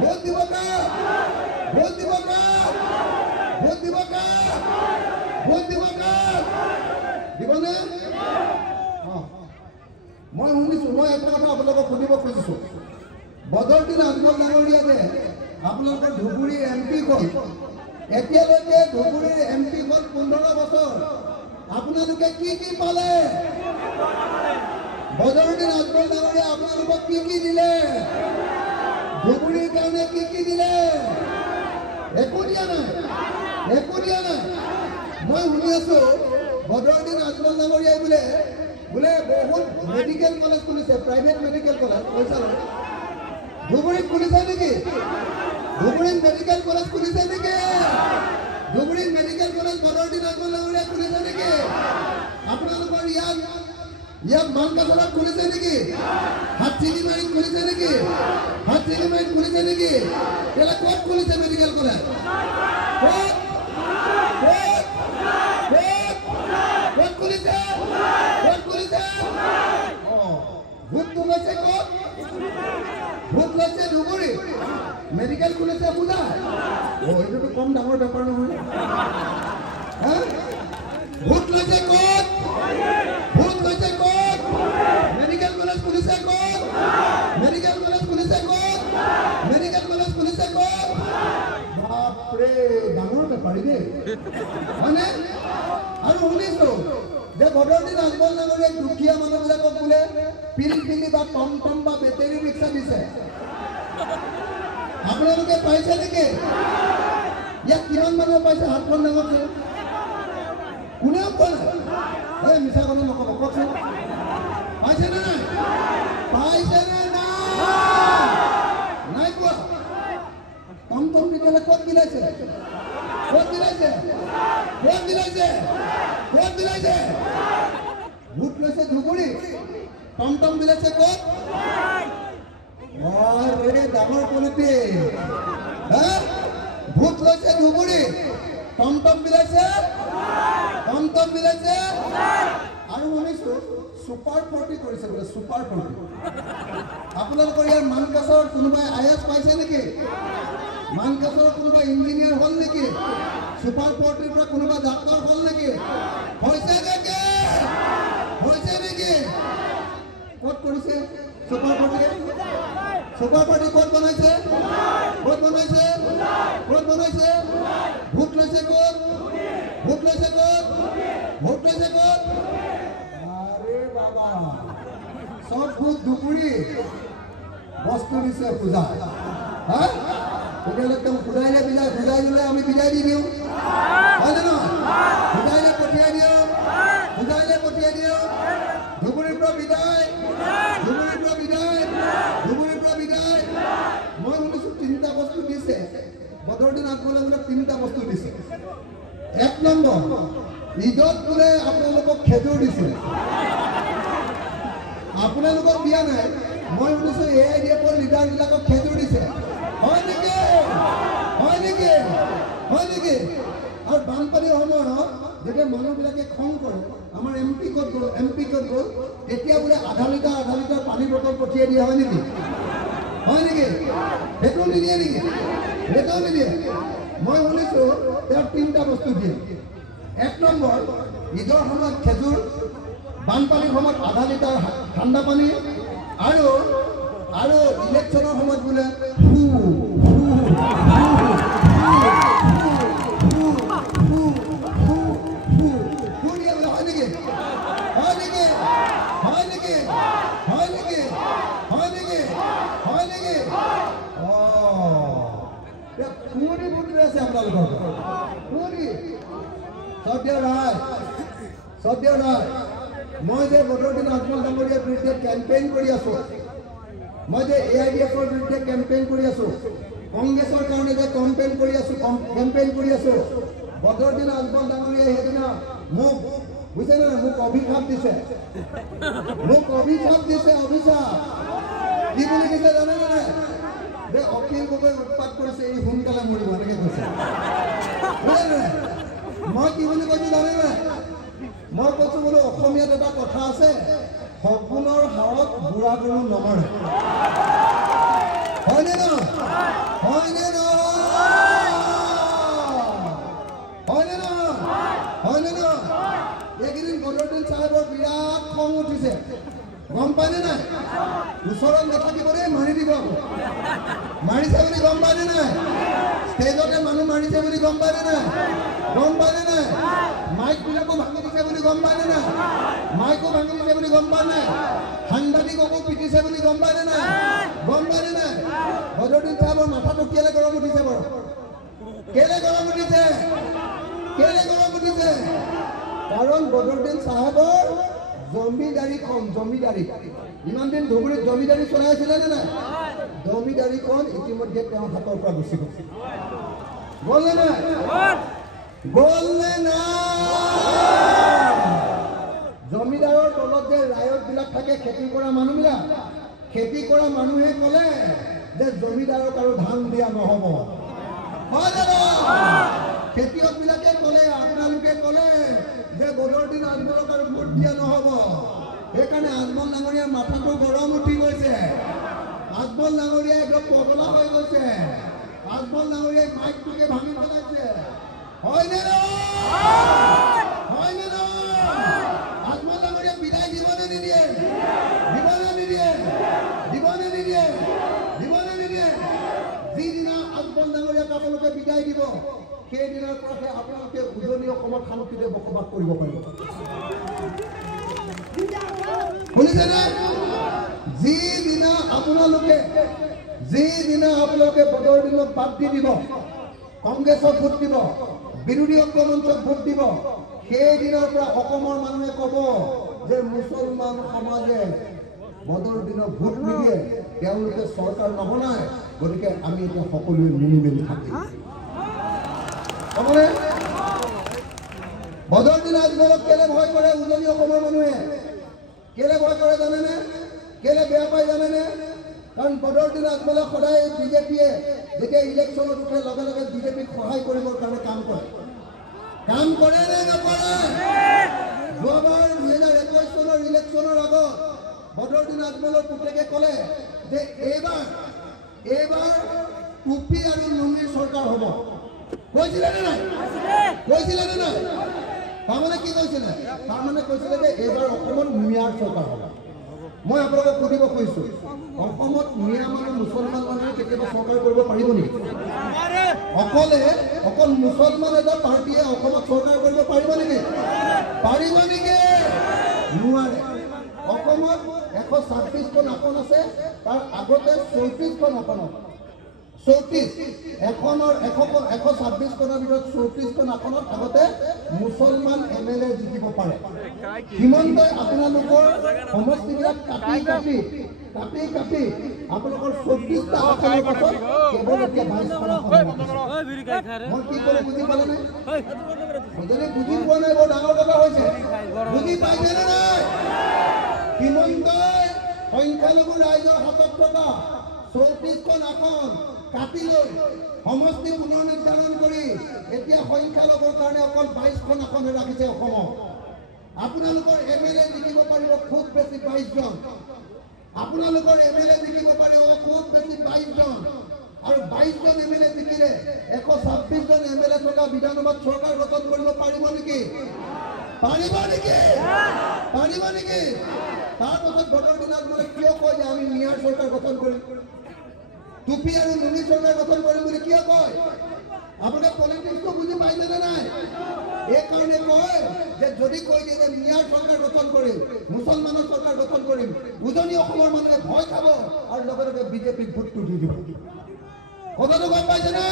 ভোট দিব কাক? ভোট দিব কাক? ভোট দিব কাক? ভোট দিব কাক? দিবনে? মই শুনিছো, মই এটা কথা আপোনালোকক সুধিব খুজিছো। বদৰুদ্দিন আজমল ডাঙৰীয়া যে আপোনালোকৰ ধুবুৰীৰ MP হ'ল, এতিয়ালৈকে ধুবুৰীৰ MP হ'ল 15 বছৰ। আপোনালোকে কি কি পালে? বদৰুদ্দিন আজমল ডাঙৰীয়া আপোনালোকক কি কি দিলে? ধুবুৰীৰ কাৰণে কি কি দিলে? একো দিয়া নাই, একো দিয়া নাই। মই শুনি আছো বদৰুদ্দিন আজমল ডাঙৰীয়াই বোলে বহুত মেডিকেল কলেজ খুলিছে, প্ৰাইভেট মেডিকেল কলেজ, পইচা লয়। ধুবুৰীত খুলিছে নেকি? ধুবুৰীত মেডিকেল কলেজ খুলিছে নেকি? ধুবুৰীত মেডিকেল কলেজ বদৰুদ্দিন আজমল ডাঙৰীয়াই খুলিছে নেকি? আপোনালোকৰ ইয়াত মানকাছাৰত খুলিছে নেকি? হাটচিলিমাৰীত খুলিছে নেকি? হাটচিলিমাৰীত খুলিছে নেকি? তেলে ক'ত খুলিছে মেডিকেল কলেজ? ক'ত? ক'ত? ক'ত খুলিছে? ক'ত খুলিছে? ভোট লৈছে ক'ত? ভোট লৈছে ধুবুৰী। মেডিকেল খুলিছে বুজা? এইটোতো কম ডাঙৰ বেপাৰ নহয়। ভোট লৈছে ক'ত? ভোট লৈছে ক'ত? মেডিকেল কলেজ খুলিছে ক'ত? মেডিকেল কলেজ খুলিছে ক'ত? মেডিকেল কলেজ খুলিছে ক'ত? বাপৰে, ডাঙৰ বেপাৰী দেই, হয়নে? আৰু শুনিছো যে বদৰুদ্দিন আজমল ডাঙৰীয়াই দুখীয়া মানুহবিলাকক বোলে পিলপিলি বা টমটম বা বেটেৰী ৰিক্সা দিছে। আপোনালোকে পাইছে নেকি? ইয়াত কিমান মানুহে পাইছে? হাতখন ডাঙৰছে। কোনেও পোৱা নাই? এই মিছা কথা নক'ব, কওকচোন। পাইছে নে নাই? পাইছে নে নাই? নাই পোৱা? টমটম তেতিয়াহ'লে ক'ত বিলাইছে? ক'ত বিলাইছে? ক'ত বিলাইছে? ক'ত বিলাইছে? ভোট লৈছে ধুবুৰী, টমটম বিলাইছে ক'ত? ডাঙৰ পলিটিক। ভোট লৈছে ধুবুৰী, টমটম বিলাইছে, টমটম বিলাইছে। আৰু শুনিছো সুপাৰ 40 কৰিছে বোলে, সুপাৰ 40। আপোনালোকৰ ইয়াৰ মানকাছৰ কোনোবাই IAS পাইছে নেকি? মানকাছৰ কোনোবা ইঞ্জিনিয়াৰ হ'ল নেকি? সুপাৰ 40ৰ পৰা কোনোবা ডাক্তৰ হ'ল নেকি? হৈছে নেকি? হৈছে নেকি? ক'ত কৰিছে? সুপার পার্টি ক'ত বনাইছে? ক'ত বনাইছে? ক'ত বনাইছে? ভোট লৈছে ক'ত? ভোট লৈছে ক'ত? ভোট লৈছে ক'ত? আৰে বাবা, চব ভোট দুপুৰি বস্তু দিছে পূজা। হা? তেতিয়াহ'লে তেওঁ খুদাইলে বিদায়, খুদাই দিলে আমি বিদায় দি দিওঁ, হয়নে নহয়? খুদাইলে পঠিয়াই দিওঁ, খুদাইলে পঠিয়াই দিওঁ। ধুবুৰীৰ পৰা বিদায়, ধুবুৰীৰ পৰা বিদায়, ধুবুৰীৰ পৰা বিদায়। মই শুনিছোঁ 3টা বস্তু দিছে। বদৰুদ্দিন আজমলে বোলে 3টা বস্তু দিছে। 1 নম্বৰ, ঈদত বোলে আপোনালোকক খেজুৰ দিছিলে। আপোনালোকক দিয়া নাই, মই শুনিছোঁ AIDFৰ লিডাৰবিলাকক খেজুৰ দিছে। হয় নেকি? হয় নেকি? হয় নেকি? আৰু বানপানীৰ সময়ত যেতিয়া মানুহবিলাকে খং কৰে, আমাৰ MP ক'ত গ'ল, তেতিয়া বোলে আধা লিটাৰ পানীৰ বটল পঠিয়াই দিয়া হয় নেকি? হয় নেকি? সেইটো নিদিয়ে নেকি? সেইটোও নিদিয়ে। মই শুনিছোঁ তেওঁ 3টা বস্তু দিয়ে। 1 নম্বৰ, ঈদৰ সময়ত খেজুৰ, বানপানীৰ সময়ত আধা লিটাৰ ঠাণ্ডা পানী, আৰু ইলেকশ্যনৰ সময়ত বোলে মই যে বদৰুদ্দিন আজমল ডাঙৰীয়াৰ বিৰুদ্ধে কেম্পেইন কৰি আছো, মই যে AIDFৰ বিৰুদ্ধে কেম্পেইন কৰি আছো, কংগ্ৰেছৰ কাৰণে যে কেম্পেইন কৰি আছো, বদৰুদ্দিন আজমল ডাঙৰীয়াই সেইদিনা মোক বুজিছে নে, মোক অভিশাপ দিছে, অভিশাপ কি বুলি দিছে জানে? যে অখিল গগৈ উৎপাত কৰিছে, এই সোনকালে মৰিব, এনেকে কৈছে। মই কি বুলি কৈছো জানে? মই কৈছো বোলো অসমীয়াত এটা কথা আছে, সপোনৰ হাৰত বুঢ়া গৰু নমৰে। হয়নে নহয়? হয়নে নহয়? হয়নে নহয়? হয়নে নহয়? এইকেইদিন বদৰুদ্দিন চাহেবৰ বিৰাট খং উঠিছে, গম পায়নে নাই? ওচৰত নাথাকিব দেই, মাৰি দিব। মাৰিছে বুলি গম পায়নে নাই? ষ্টেজতে মানুহ মাৰিছে বুলি গম পায়নে নাই? গম পায়নে নাই? মাইকবিলাকো ভাঙি দিছে বুলি গম পায়নে নাই? মাইকো ভাঙি দিছে বুলি গম পায় নাই? সাংবাদিককো পিটিছে বুলি গম পায়নে নাই? গম পায়নে নাই? বদৰুদ্দিন চাহেবৰ মাথাটো কেলে গৰম উঠিছে বাৰু? কেলে গৰম উঠিছে? কাৰণ বদৰুদ্দিন চাহেবৰ জমিদাৰী ইমান দিন ধুবুৰীত জমিদাৰী চলাই আছিলে নে নাই? জমিদাৰীখন ইতিমধ্যে তেওঁৰ হাতৰ পৰা গুচি গৈছে। গ'লনে নাই? জমিদাৰৰ তলত যে ৰায়তবিলাক থাকে, খেতি কৰা মানুহবিলাক, খেতি কৰা মানুহে ক'লে যে জমিদাৰক আৰু ধান দিয়া নহ'ব। হয় জানো? খেতিয়কবিলাকে ক'লে, আপোনালোকে ক'লে যে বদৰুদ্দিন আজমলক আৰু ভোট দিয়া নহ'ব। সেইকাৰণে আজমল ডাঙৰীয়াৰ মাথাটো গৰম উঠি গৈছে, আজমল ডাঙৰীয়া একদম পগলা হৈ গৈছে, আজমল ডাঙৰীয়াই মাইকটোকে ভাঙি পেলাইছে। হয়নে নহয়? হয়নে নহয়? আজমল ডাঙৰীয়া বিদায় দিবনে নিদিয়ে? দিবনে নিদিয়ে? যিদিনা আজমল ডাঙৰীয়াক আপোনালোকে বিদায় দিব, সেইদিনাৰ পৰাহে আপোনালোকে উজনি অসমত শান্তিৰে বসবাস কৰিব পাৰিব। শুনিছেনে? যিদিনা আপোনালোকে বদৰুদ্দিনক বাদ দি দিব, কংগ্ৰেছক ভোট দিব, বিৰোধী ঐক্যমঞ্চক ভোট দিব, সেইদিনাৰ পৰা অসমৰ মানুহে ক'ব যে মুছলমান সমাজে বদৰুদ্দিনক ভোট নিদিয়ে, তেওঁলোকে চৰকাৰ নবনায়, গতিকে আমি এতিয়া সকলোৱে মিলি মিলি থাকিম। বদৰুদ্দিন আজমলক কেলে ভয় কৰে উজনি অসমৰ মানুহে? কেলে ভয় কৰে জানেনে? কেলে বেয়া পায় জানেনে? কাৰণ বদৰুদ্দিন আজমলে সদায় বিজেপিয়ে যেতিয়া ইলেকশ্যনত উঠে, লগে লগে বিজেপিক সহায় কৰিবৰ কাৰণে কাম কৰে নে নকৰে? যোৱাবাৰ 2021 চনৰ ইলেকশ্যনৰ আগত বদৰুদ্দিন আজমলৰ পুতেকে ক'লে যে এইবাৰ টুপি আৰু লুঙিৰ চৰকাৰ হ'ব। কৈছিলে নে নাই? তাৰমানে কি কৈছিলে? তাৰমানে কৈছিলে যে এইবাৰ অসমত মিয়াৰ চৰকাৰ হ'ব। মই আপোনালোকক সুধিব খুজিছোঁ, অসমত মিয়া মানুহ মুছলমান মানুহে কেতিয়াবা চৰকাৰ কৰিব পাৰিব নেকি? অকল মুছলমান এটা পাৰ্টীয়ে অসমত চৰকাৰ কৰিব পাৰিব নেকি? পাৰিব নেকি? নোৱাৰে। অসমত 126খন আসন আছে, তাৰ আগতে 34খন আসন, 126খনৰ ভিতৰত 34খন আসনত আগতে মুছলমান MLA জিকিব পাৰে। হিমন্তই আপোনালোকৰ সমষ্টিবিলাক কাটি আপোনালোকৰ 24টা আসনৰ পাছত কেৱল এতিয়া 22খন আসন। মই কি কৰোঁ বুজি পালে নাই? যদি বুজি পোৱা নাই বৰ ডাঙৰ কথা হৈছে। বুজি পাইছেনে নাই? হিমন্তই সংখ্যালঘু ৰাইজৰ হাতত থকা 34খন আসন কাটি লৈ সমষ্টি পুনৰ নিৰ্ধাৰণ কৰি এতিয়া সংখ্যালঘুৰ কাৰণে অকল 22খন আসনহে ৰাখিছে অসমত। আপোনালোকৰ MLA জিকিব পাৰিব খুব বেছি 22 জন। আপোনালোকৰ MLA জিকিব পাৰিব খুব বেছি 22 জন। আৰু 22 জন MLA জিকিলে 126 জন MLA থকা বিধানসভাত চৰকাৰ গঠন কৰিব পাৰিব নেকি? পাৰিব নেকি? পাৰিব নেকি? তাৰপাছত বদৰুদ্দিন আজমলে কিয় কয় যে আমি মিয়াৰ চৰকাৰ গঠন কৰিম, টুপি আৰু নুনি চৰকাৰ গঠন কৰিম বুলি কিয় কয়? আপোনালোকে পলিটিক্সটো বুজি পাইছেনে নাই? এইকাৰণে কয় যে যদি কৈ দিয়ে যে মিয়াৰ চৰকাৰ গঠন কৰিম, মুছলমানৰ চৰকাৰ গঠন কৰিম, উজনি অসমৰ মানুহে ভয় খাব আৰু লগে লগে বিজেপিক ভোটটো দি দিব। কথাটো গম পাইছেনে?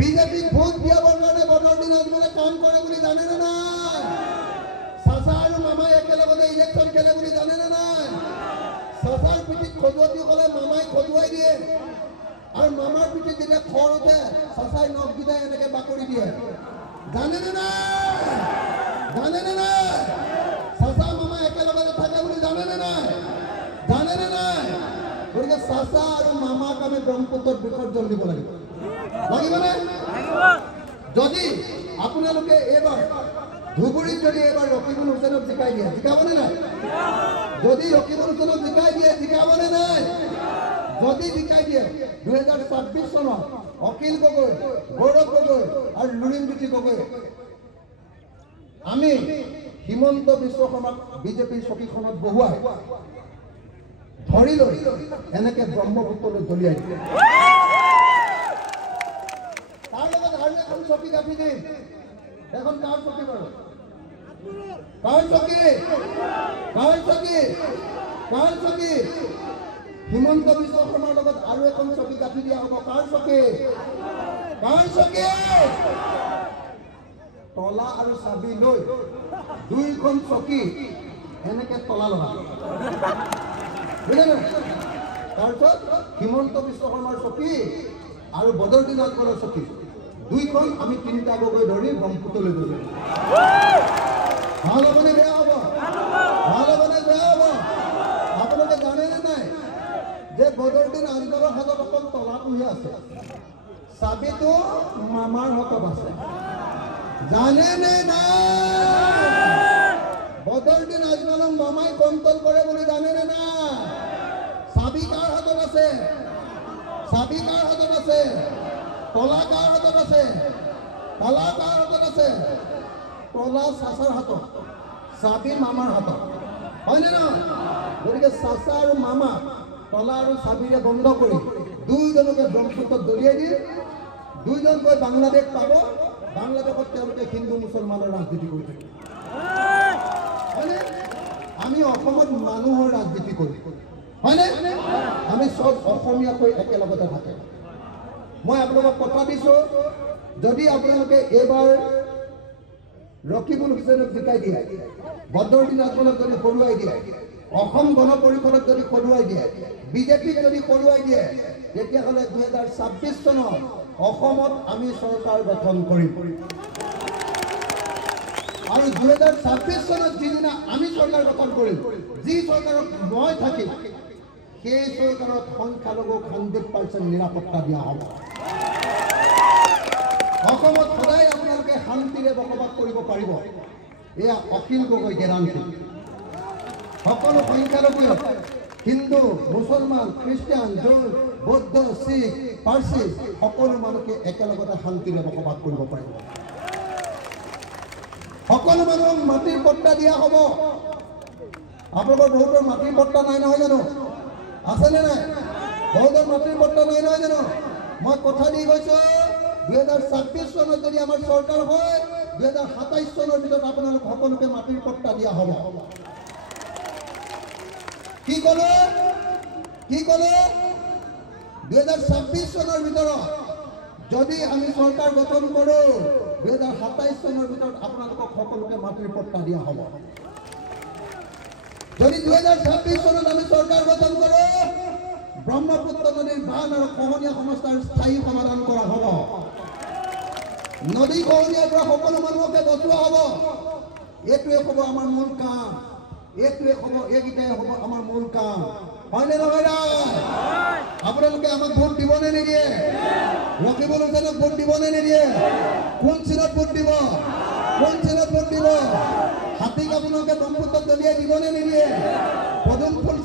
বিজেপিক ভোট দিয়াবৰ কাৰণে বদৰুদ্দিন আজমলে কাম কৰে বুলি জানেনে নাই? চাচা আৰু মামাই একেলগতে ইলেকশ্যন খেলে বুলি জানেনে নাই? চাচাৰ পিঠিত খজুৱতি হ'লে মামাই খজুৱাই দিয়ে, আৰু মামাৰ পিঠিত যেতিয়া খৰ উঠে চাচাই নখকেইটাই এনেকে বাকৰি দিয়ে। জানেনে নাই? জানেনে নাই? চাচা মামা একেলগতে থাকে বুলি জানেনে নাই? জানেনে নাই? গতিকে চাচা আৰু মামাক আমি ব্ৰহ্মপুত্ৰত বিসৰ্জন দিব লাগিব। লাগিবনে? যদি আপোনালোকে এইবাৰ ধুবুৰীত যদি এইবাৰ ৰকিবুল হুছেইনক জিকাই দিয়ে, জিকাবনে নাই? যদি ৰকিবুল হুছেইনক জিকাই দিয়ে, জিকাবনে নাই? যদি জিকাই দিয়ে 2026 চনত অখিল গগৈ, গৌৰৱ গগৈ আৰু লুৰিণজ্যোতি গগৈ আমি হিমন্ত বিশ্ব শৰ্মাক বিজেপিৰ চকীখনত বহুৱাই ধৰি লৈ এনেকে ব্ৰহ্মপুত্ৰলৈ দলিয়াই দিয়ে। তাৰ লগত আৰু এখন চকী কাটি দিম। এখন কাৰ চকী বাৰু? কাৰ চকী? কাৰ চকী? কাৰ চকী? হিমন্ত বিশ্ব শৰ্মাৰ লগত আৰু এখন চকী কাটি দিয়া হ'ব। কাৰ চকী? কাৰ চকী? তলা আৰু চাবি লৈ 2খন চকী এনেকে তলা লগাব। বুজিলে? তাৰপিছত হিমন্ত বিশ্ব শৰ্মাৰ চকী আৰু বদৰুদ্দিন আজমলৰ চকী 2খন আমি 3টা গগৈ ধৰি ব্ৰহ্মপুত্ৰলৈ লৈ যাম। ভাল হ'বনে বেয়া হ'ব? ভাল হ'বনে বেয়া হ'ব? আপোনালোকে জানেনে নাই যে বদৰুদ্দিন আজমলৰ হাতত অকল তলাটোহে আছে, চাবিটো মামাৰ হাতত আছে। জানেনে নাই? বদৰুদ্দিন আজমলক মামাই কণ্ট্ৰল কৰে বুলি জানেনে নাই? চাবি কাৰ হাতত আছে? চাবি কাৰ হাতত আছে? তলা কাৰ হাতত আছে? তলা কাৰ হাতত আছে? তলা চাচাৰ হাতত, চাবি মামাৰ হাতত, হয়নে নহয়? গতিকে চাচা আৰু মামা তলা আৰু চাবিৰে বন্ধ কৰি 2জনকে ব্ৰহ্মপুত্ৰত দলিয়াই দি 2জন গৈ বাংলাদেশ পাব। বাংলাদেশত তেওঁলোকে হিন্দু মুছলমানৰ ৰাজনীতি কৰি থাকে। হয়নে? আমি অসমত মানুহৰ ৰাজনীতি কৰি, হয়নে? আমি চব অসমীয়াকৈ একেলগতে থাকে। মই আপোনালোকক কথা দিছোঁ, যদি আপোনালোকে এইবাৰ ৰকিবুল হুছেইনক জিকাই দিয়ে, বদৰুদ্দিন আজমলক যদি হৰুৱাই দিয়ে, অসম গণ পৰিষদক যদি হৰুৱাই দিয়ে, বিজেপিক যদি হৰুৱাই দিয়ে, তেতিয়াহ'লে 2026 চনত অসমত আমি চৰকাৰ গঠন কৰিম। আৰু 2026 চনত যিদিনা আমি চৰকাৰ গঠন কৰিম, যি চৰকাৰত মই থাকিম, সেই চৰকাৰত সংখ্যালঘুক 100% নিৰাপত্তা দিয়া হ'ব। অসমত সদায় আপোনালোকে শান্তিৰে বসবাস কৰিব পাৰিব। এয়া অখিল গগৈ গেৰাণ্টি। সকলো সংখ্যালঘু হিন্দু, মুছলমান, খ্ৰীষ্টিয়ান, জৈন, বৌদ্ধ, শিখ, পাৰ্চী সকলো মানুহে একেলগতে শান্তিৰে বসবাস কৰিব পাৰিব। সকলো মানুহক মাটিৰ পট্টা দিয়া হ'ব। আপোনালোকৰ বহুতৰ মাটিৰ পট্টা নাই নহয় জানো? আছেনে নাই? বহুতৰ মাটিৰ পট্টা নাই নহয় জানো? মই কথা দি কৈছো 2026 চনত যদি আমাৰ চৰকাৰ হয় 2027 চনৰ ভিতৰত আপোনালোক সকলোকে মাটিৰ পট্টা দিয়া হ'ব। কি ক'লে 2026 চনৰ ভিতৰত যদি আমি চৰকাৰ গঠন কৰো 2027 চনৰ ভিতৰত আপোনালোকক সকলোকে মাটিৰ পট্টা দিয়া হ'ব। যদি 2026 চনত আমি চৰকাৰ গঠন কৰো ব্ৰহ্মপুত্ৰ নদীৰ বান আৰু খহনীয়া সমস্যাৰ স্থায়ী সমাধান কৰা হ'ব। নদী খহনীয়াৰ পৰা সকলো মানুহকে বচোৱা হ'ব। এইটোৱে হ'ব আমাৰ মূল কাম। এইকেইটাই হ'ব আমাৰ মূল কাম। হয়নে নহয়? আপোনালোকে আমাক ভোট দিবনে নিদিয়ে? ৰকিবুল হুছেইনক ভোট দিবনে নিদিয়ে? কোন চিনত ভোট দিব? হাতীক আপোনালোকে ব্ৰহ্মপুত্ৰত দলিয়াই দিবনে নিদিয়ে? পদুম ফুল